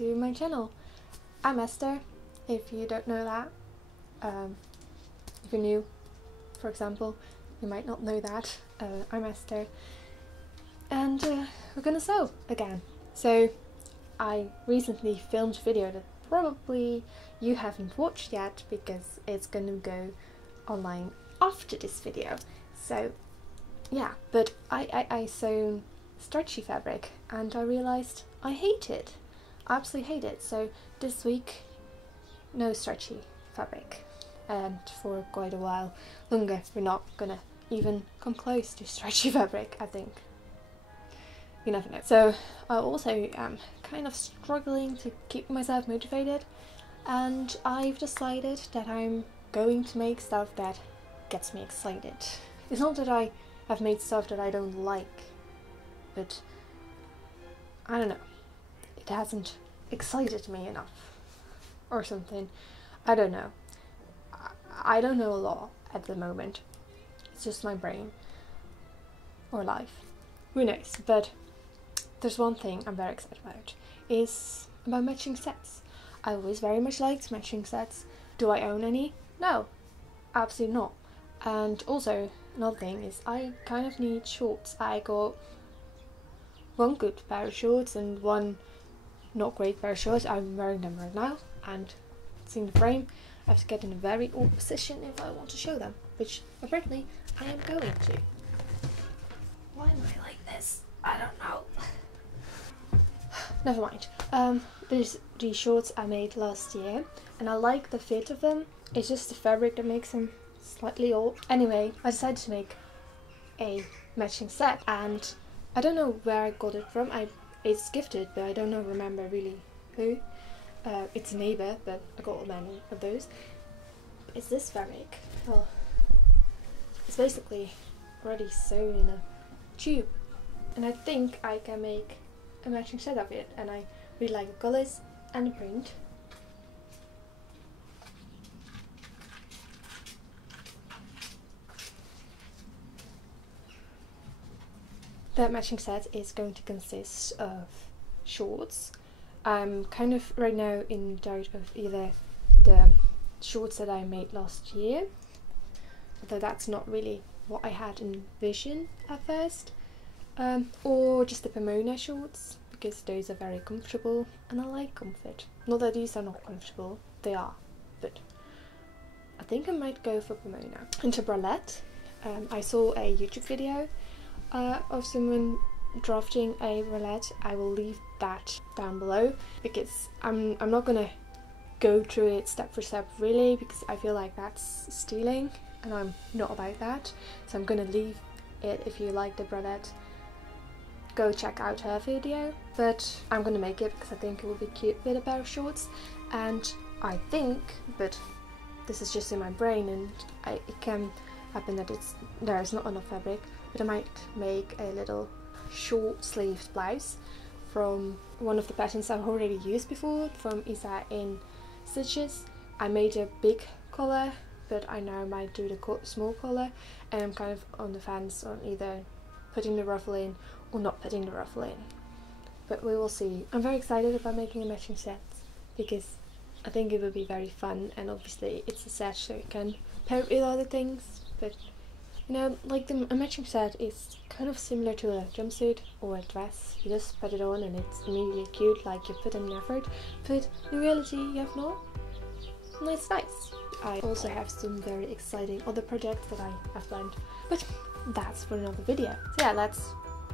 to my channel. I'm Esther, if you don't know that. If you're new, for example, you might not know that. I'm Esther, and we're gonna sew again. So I recently filmed a video that probably you haven't watched yet because it's gonna go online after this video. So yeah, but I sew stretchy fabric and I realised I hate it. I absolutely hate it. So this week, no stretchy fabric, and for quite a while longer we're not gonna even come close to stretchy fabric, I think. You never know. So I also am kind of struggling to keep myself motivated, and I've decided that I'm going to make stuff that gets me excited. It's not that I have made stuff that I don't like, but I don't know, it hasn't excited me enough or something. I don't know. I don't know a lot at the moment. It's just my brain or life. Who knows? But there's one thing I'm very excited about, is about matching sets. I always very much liked matching sets. Do I own any? No, absolutely not. And also another thing is I kind of need shorts. I got one good pair of shorts and one not great pair of shorts. I'm wearing them right now, and seeing the frame, I have to get in a very old position if I want to show them, which apparently I am going to. Why am I like this? I don't know. Never mind. These shorts I made last year, and I like the fit of them. It's just the fabric that makes them slightly old. Anyway, I decided to make a matching set, and I don't know where I got it from. It's gifted, but I don't remember really who. It's a neighbour, but I got many of those. It's this fabric. Well, it's basically already sewn in a tube, and I think I can make a matching set of it, and I really like the colours and the print. That matching set is going to consist of shorts. I'm kind of right now in doubt of either the shorts that I made last year, although that's not really what I had envisioned at first, or just the Pomona shorts, because those are very comfortable and I like comfort. Not that these are not comfortable, they are, but I think I might go for Pomona. Into bralette, I saw a YouTube video of someone drafting a bralette. I will leave that down below because I'm not gonna go through it step for step really, because I feel like that's stealing and I'm not about that. So I'm gonna leave it. If you like the bralette, go check out her video, but I'm gonna make it because I think it will be cute with a pair of shorts. And I think, but this is just in my brain, and it can happen that there's not enough fabric, but I might make a little short sleeved blouse from one of the patterns I've already used before from Isa in Stitches. I made a big collar, but I now might do the small collar, and I'm kind of on the fence on either putting the ruffle in or not putting the ruffle in, but we will see. I'm very excited about making a matching set because I think it will be very fun, and obviously it's a set so you can pair it with other things. But you know, like a matching set is kind of similar to a jumpsuit or a dress. You just put it on and it's immediately cute, like you put in an effort, but in reality you have not. And it's nice. I also have some very exciting other projects that I have planned, but that's for another video. So yeah, let's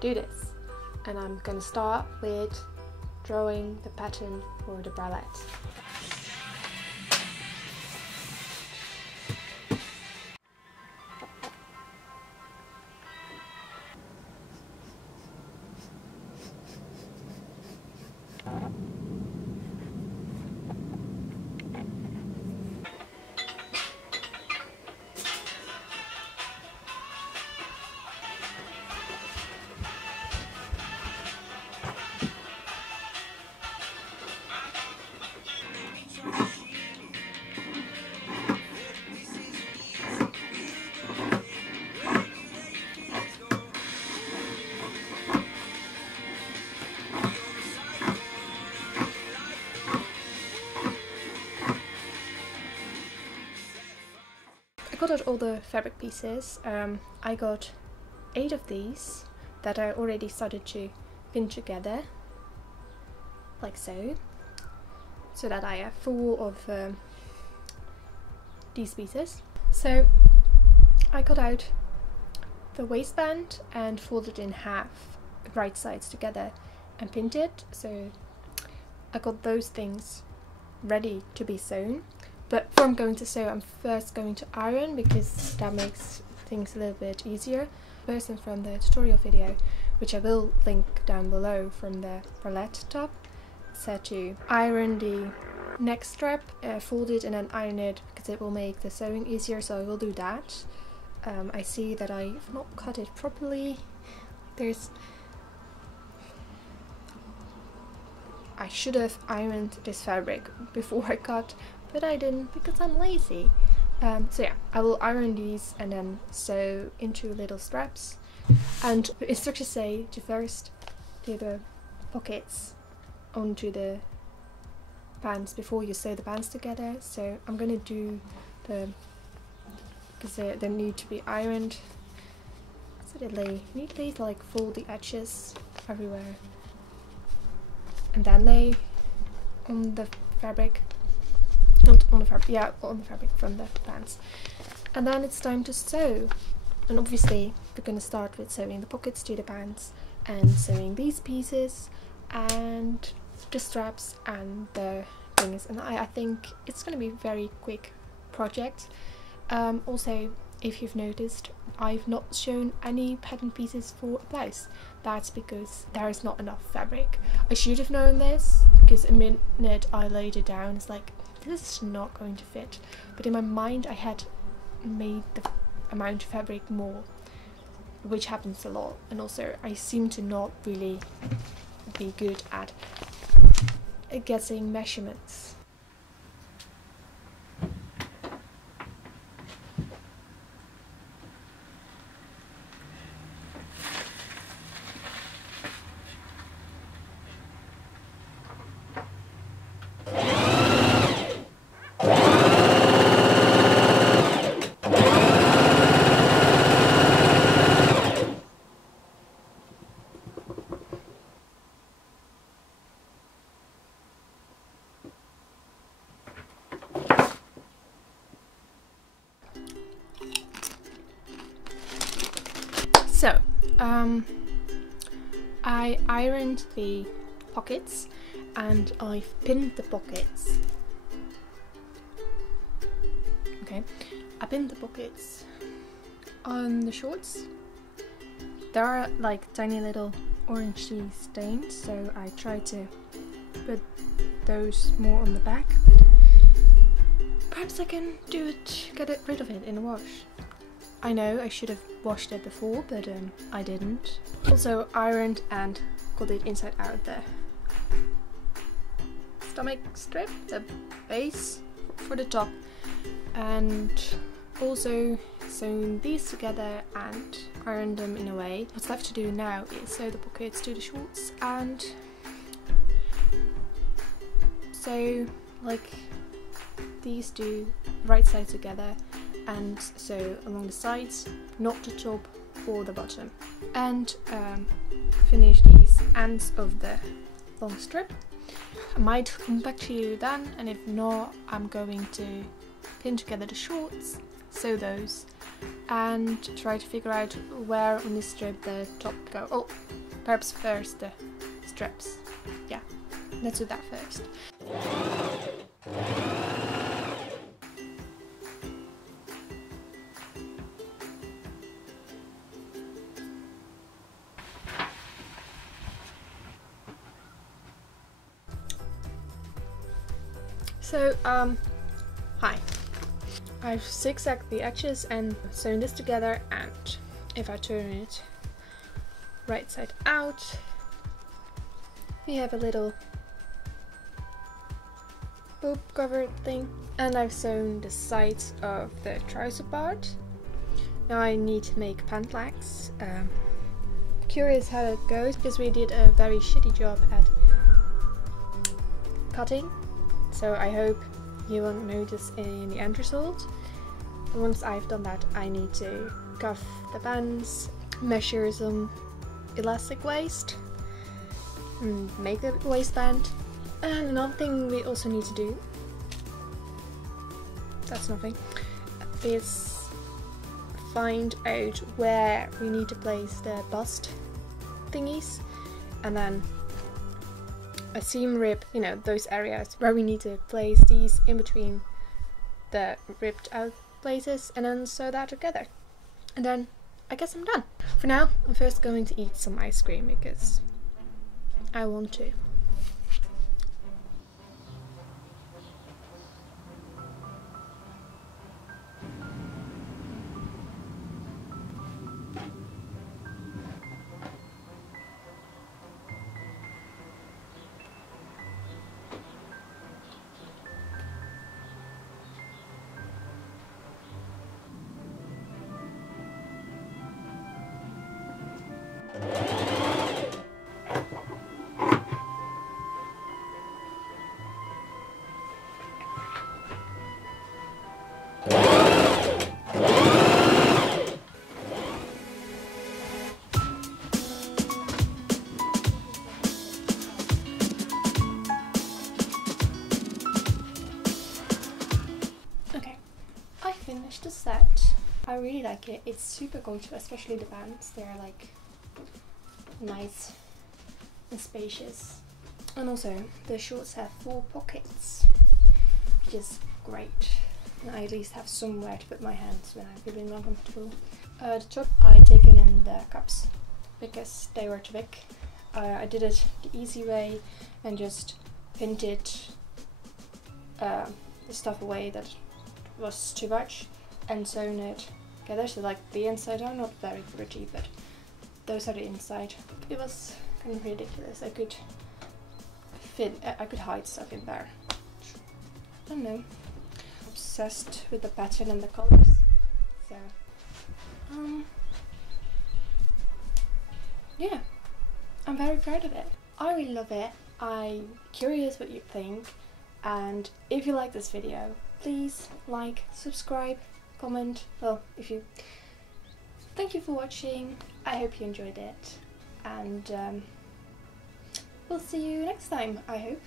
do this. And I'm gonna start with drawing the pattern for the bralette. got out all the fabric pieces. I got 8 of these that I already started to pin together, like so that I have 4 of these pieces. So I cut out the waistband and folded in half, right sides together, and pinned it. So I got those things ready to be sewn. But before I'm going to sew, I'm first going to iron, because that makes things a little bit easier. The person from the tutorial video, which I will link down below, from the bralette top, said to iron the neck strap, fold it and then iron it, because it will make the sewing easier, so I will do that. I see that I've not cut it properly. I should have ironed this fabric before I cut, but I didn't because I'm lazy. So yeah, I will iron these and then sew into little straps. And the instructions say to first do the pockets onto the bands before you sew the bands together. So I'm gonna do because they need to be ironed, so they neatly like fold the edges everywhere, and then lay on the fabric. Not on the fabric, yeah, on the fabric from the bands. And then it's time to sew. And obviously we're going to start with sewing the pockets to the bands and sewing these pieces and the straps and the things. And I think it's going to be a very quick project. Also, if you've noticed, I've not shown any pattern pieces for a blouse. That's because there is not enough fabric. I should have known this, because the minute I laid it down, it's like, this is not going to fit. But in my mind I had made the amount of fabric more, which happens a lot, and also I seem to not really be good at guessing measurements. So, I ironed the pockets and I've pinned the pockets. Okay, I pinned the pockets on the shorts. There are like tiny little orangey stains, so I tried to put those more on the back, but perhaps I can do it, get rid of it in the wash. I know I should have washed it before, but I didn't. Also ironed and got it inside out the stomach strip, the base for the top, and also sewn these together and ironed them in a way. What's left to do now is sew the pockets to the shorts and sew like these two right sides together, and sew along the sides, not the top or the bottom, and finish these ends of the long strip. I might come back to you then, and if not, I'm going to pin together the shorts, sew those, and try to figure out where on this strip the top go. Oh, perhaps first the straps. Yeah, let's do that first. So, hi. I've zigzagged the edges and sewn this together, and if I turn it right side out, we have a little boob covered thing, and I've sewn the sides of the trouser part. Now I need to make pant legs. Curious how it goes, because we did a very shitty job at cutting. So I hope you won't notice in the end result. once I've done that, I need to cuff the bands, measure some elastic waist, and make a waistband. And another thing we also need to do, that's nothing, is find out where we need to place the bust thingies, and then a seam rib, you know, those areas where we need to place these in between the ripped out places, and then sew that together. And then I guess I'm done. For now, I'm first going to eat some ice cream because I want to. Okay, I finished the set. I really like it. It's super comfortable, especially the bands. They're like nice and spacious. And also the shorts have 4 pockets, which is great. And I at least have somewhere to put my hands when I'm feeling uncomfortable. The top I taken in the cups because they were too big. I did it the easy way and just pinned it the stuff away that was too much and sewn it together, so like the inside are not very pretty, but those are the inside. It was kind of ridiculous. I could hide stuff in there. I don't know. Obsessed with the pattern and the colors. So yeah, I'm very proud of it. I really love it. I'm curious what you think, and if you like this video, please like, subscribe, comment. Well, if you... Thank you for watching. I hope you enjoyed it, and we'll see you next time, I hope.